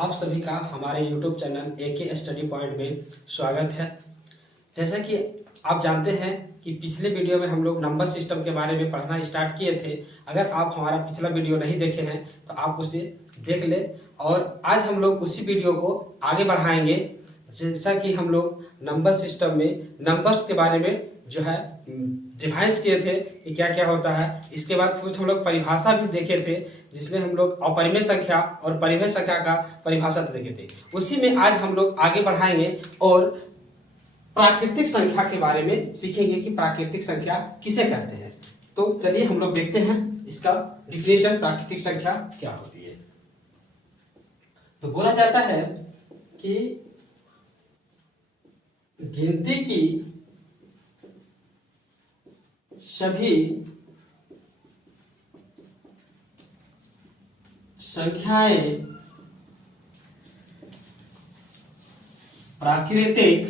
आप सभी का हमारे YouTube channel AK study point में स्वागत है। जैसा कि आप जानते हैं कि पिछले वीडियो में हम लोग नंबर सिस्टम के बारे में पढ़ना स्टार्ट किए थे। अगर आप हमारा पिछला वीडियो नहीं देखे हैं तो आप उसे देख ले और आज हम लोग उसी वीडियो को आगे बढ़ाएंगे। जैसा कि हम लोग नंबर सिस्टम में नंबर्स के बारे में जो है डिफाइंस किए थे कि क्या क्या होता है। इसके बाद कुछ हम लोग परिभाषा भी देखे थे जिसमें हम लोग अपरिमेय संख्या और परिमेय संख्या का परिभाषा देखे थे। उसी में आज हम लोग आगे बढ़ाएंगे और प्राकृतिक संख्या के बारे में सीखेंगे कि प्राकृतिक संख्या किसे कहते हैं। तो चलिए हम लोग देखते हैं इसका डिफिनेशन प्राकृतिक संख्या क्या होती है। तो बोला जाता है कि गिनती की सभी संख्याएं प्राकृतिक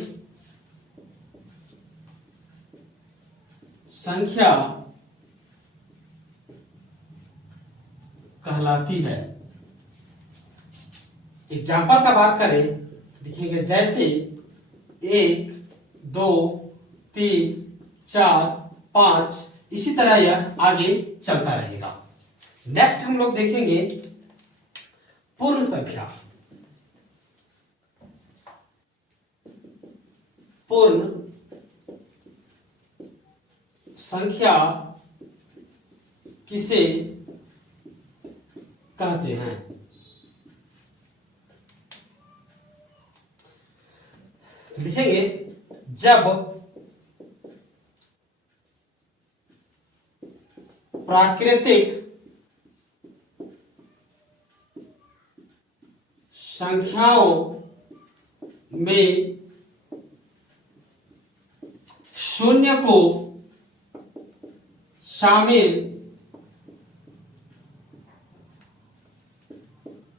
संख्या कहलाती है। एग्जाम्पल का बात करें लिखेंगे जैसे 1, 2, 3, 4, 5 इसी तरह यह आगे चलता रहेगा। नेक्स्ट हम लोग देखेंगे पूर्ण संख्या। पूर्ण संख्या किसे कहते हैं? लिखेंगे जब प्राकृतिक संख्याओं में शून्य को शामिल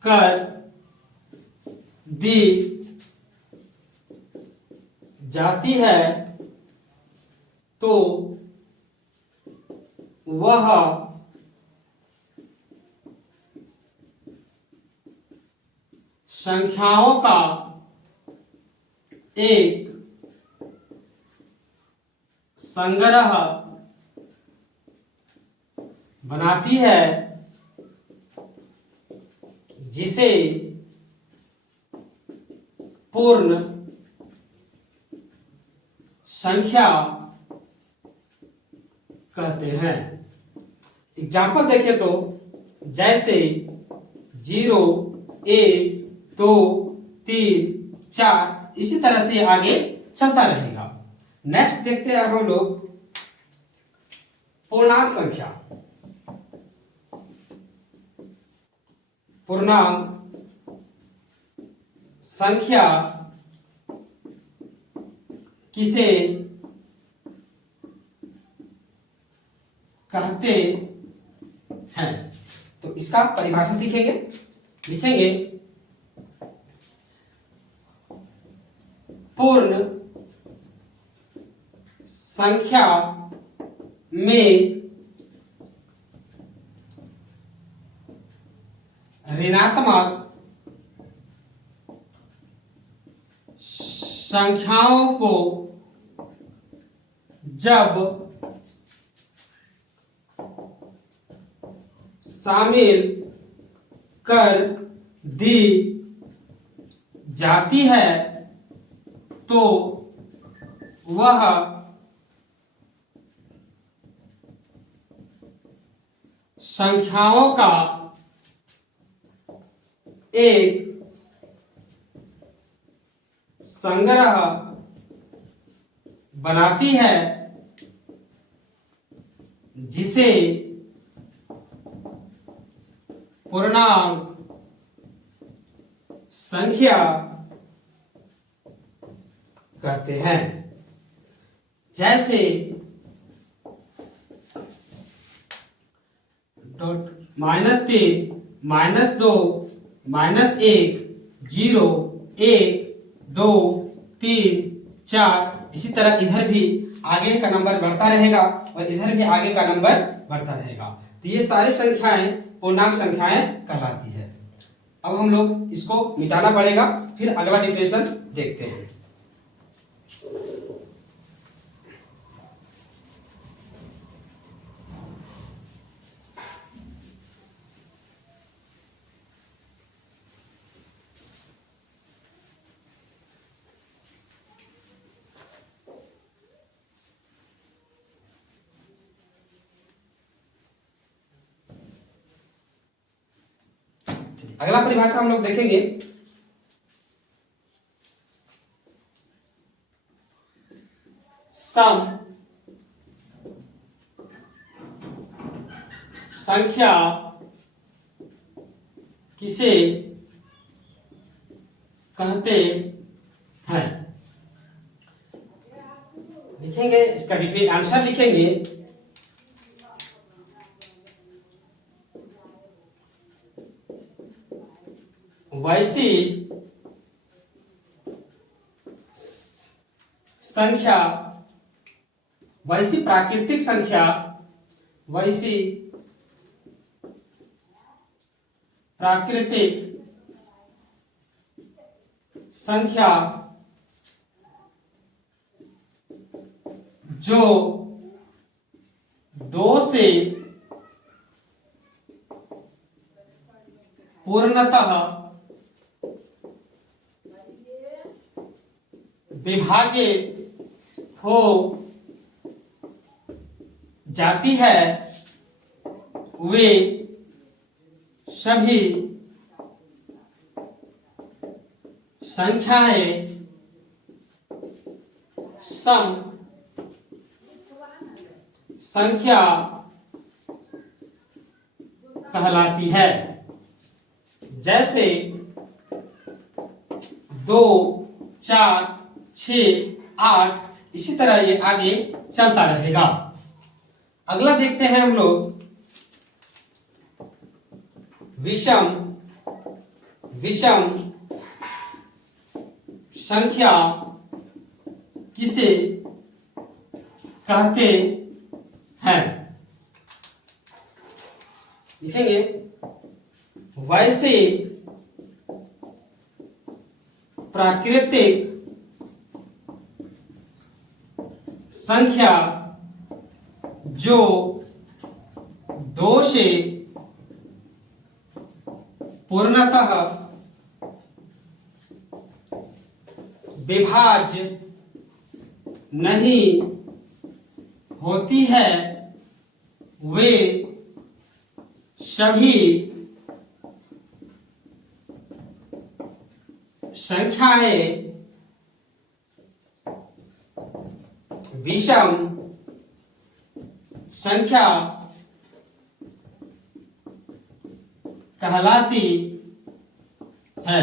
कर दी जाती है तो वह संख्याओं का एक संग्रह बनाती है जिसे पूर्ण संख्या कहते हैं। एग्जाम्पल देखें तो जैसे 0, 1, 2, 3, 4 इसी तरह से आगे चलता रहेगा। नेक्स्ट देखते हैं हम लोग पूर्णांक संख्या। पूर्णांक संख्या किसे कहते हैं? तो इसका परिभाषा सीखेंगे। लिखेंगे पूर्ण संख्या में ऋणात्मक संख्याओं को जब शामिल कर दी जाती है तो वह संख्याओं का एक संग्रह बनाती है जिसे पूर्णांक संख्या कहते हैं। जैसे -3, -2, -1, 0, 1, 2, 3, 4 इसी तरह इधर भी आगे का नंबर बढ़ता रहेगा और इधर भी आगे का नंबर बढ़ता रहेगा। तो ये सारी संख्याएं पूर्णांक संख्याएं कहलाती है। अब हम लोग इसको मिटाना पड़ेगा, फिर अगला डिफिनेशन देखते हैं। अगला परिभाषा हम लोग देखेंगे, सम संख्या किसे कहते हैं। लिखेंगे इसका आंसर लिखेंगे, वैसी संख्या, वैसी प्राकृतिक संख्या, वैसी प्राकृतिक संख्या जो 2 से पूर्णतः विभाजित हो जाती है, वे सभी संख्याएं सम संख्या कहलाती है। जैसे 2, 4, 6, 8, इसी तरह ये आगे चलता रहेगा। अगला देखते हैं हम लोग, विषम विषम संख्या किसे कहते हैं। लिखेंगे, वैसे प्राकृतिक संख्या जो 2 से पूर्णतः विभाज्य नहीं होती है, वे सभी संख्याएं विषम संख्या कहलाती है।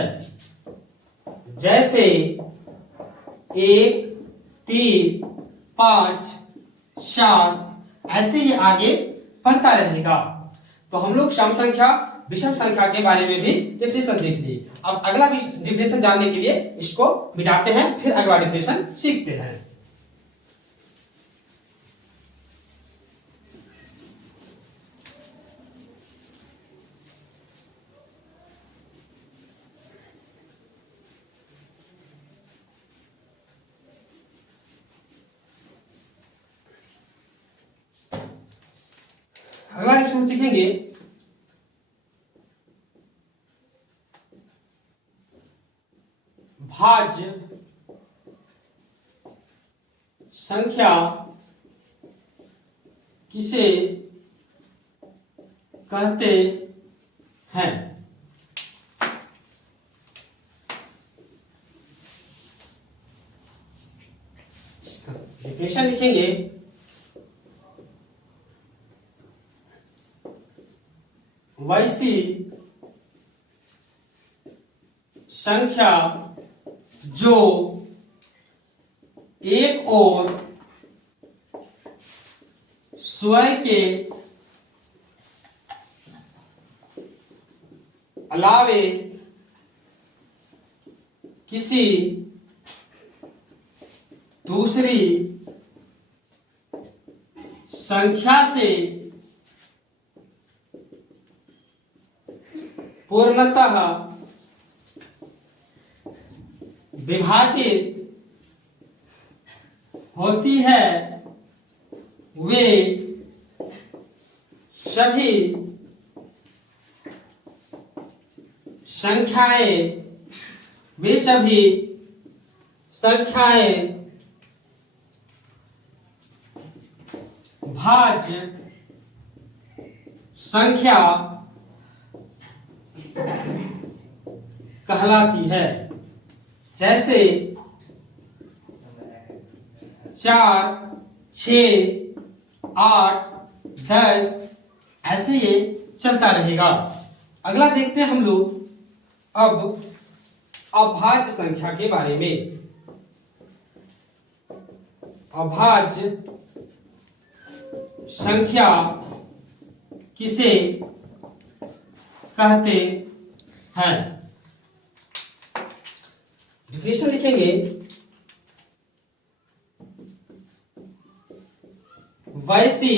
जैसे 1, 3, 5, 7 ऐसे ये आगे बढ़ता रहेगा। तो हम लोग सम संख्या विषम संख्या के बारे में भी डिफिनेशन देख लिए। अब अगला डिफिनेशन जानने के लिए इसको मिटाते हैं, फिर अगला डिफिनेशन सीखते हैं। अगला डिफिनेशन सीखेंगे, भाज्य संख्या किसे कहते हैं। डिफिनेशन लिखेंगे, वैसी संख्या जो एक और स्वयं के अलावे किसी दूसरी संख्या से पूर्णतः विभाजित होती है वे सभी संख्याएं भाज्य संख्या कहलाती है। जैसे 4, 6, 8, 10 ऐसे ये चलता रहेगा। अगला देखते हैं हम लोग अब अभाज्य संख्या के बारे में। अभाज्य संख्या किसे कहते हैं? डिफिनेशन लिखेंगे, वैसी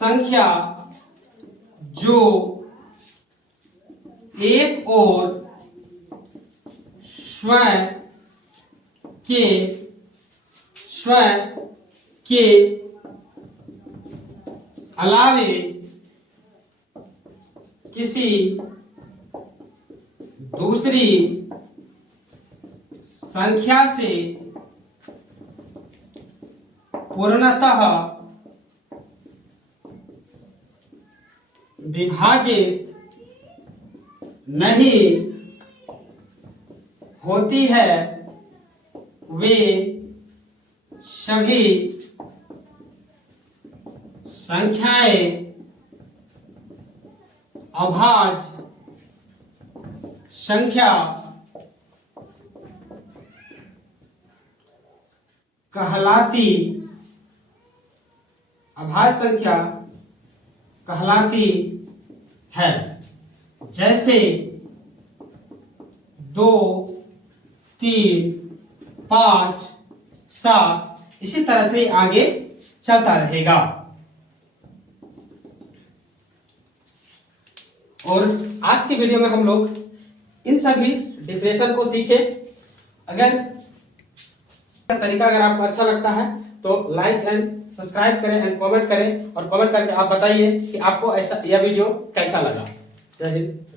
संख्या जो एक और स्वयं के अलावे किसी दूसरी संख्या से पूर्णतः विभाजित नहीं होती है, वे सभी संख्याएं अभाज्य संख्या कहलाती है। जैसे 2, 3, 5, 7 इसी तरह से आगे चलता रहेगा। और आज की वीडियो में हम लोग इन सभी डिफिनेशन को सीखे। अगर तरीका अगर आपको अच्छा लगता है तो लाइक एंड सब्सक्राइब करें एंड कमेंट करें, और कमेंट करके आप बताइए कि आपको ऐसा यह वीडियो कैसा लगा। जय हिंद।